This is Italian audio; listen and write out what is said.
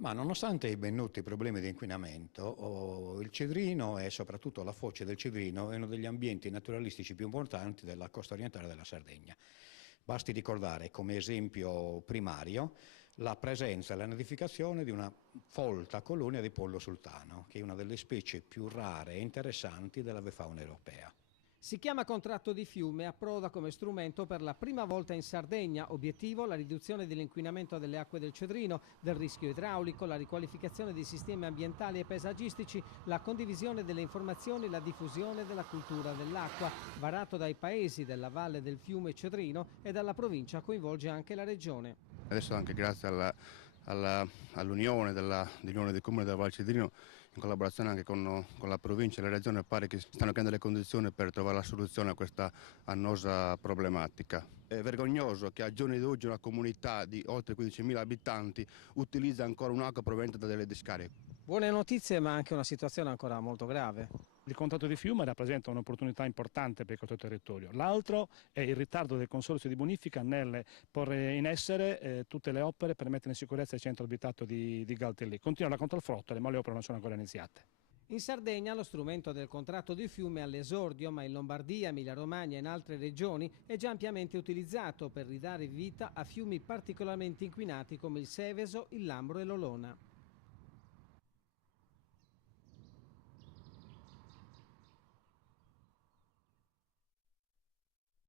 Ma nonostante i ben noti problemi di inquinamento, il Cedrino e soprattutto la foce del Cedrino è uno degli ambienti naturalistici più importanti della costa orientale della Sardegna. Basti ricordare come esempio primario la presenza e la nidificazione di una folta colonia di pollo sultano, che è una delle specie più rare e interessanti dell'avifauna europea. Si chiama contratto di fiume e approda come strumento per la prima volta in Sardegna. Obiettivo: la riduzione dell'inquinamento delle acque del Cedrino, del rischio idraulico, la riqualificazione dei sistemi ambientali e paesaggistici, la condivisione delle informazioni e la diffusione della cultura dell'acqua. Varato dai paesi della valle del fiume Cedrino e dalla provincia, coinvolge anche la regione. Adesso anche grazie all'unione dell'Unione dei Comuni della Val Cedrino, in collaborazione anche con la provincia e la regione, pare che stanno creando le condizioni per trovare la soluzione a questa annosa problematica. È vergognoso che a giorni d'oggi una comunità di oltre 15.000 abitanti utilizza ancora un'acqua proveniente da delle discariche. Buone notizie, ma anche una situazione ancora molto grave. Il contratto di fiume rappresenta un'opportunità importante per questo territorio. L'altro è il ritardo del Consorzio di Bonifica nel porre in essere tutte le opere per mettere in sicurezza il centro abitato di Galtellì. Continua la controlfrottole, ma le opere non sono ancora iniziate. In Sardegna lo strumento del contratto di fiume è all'esordio, ma in Lombardia, Emilia-Romagna e in altre regioni è già ampiamente utilizzato per ridare vita a fiumi particolarmente inquinati come il Seveso, il Lambro e l'Olona.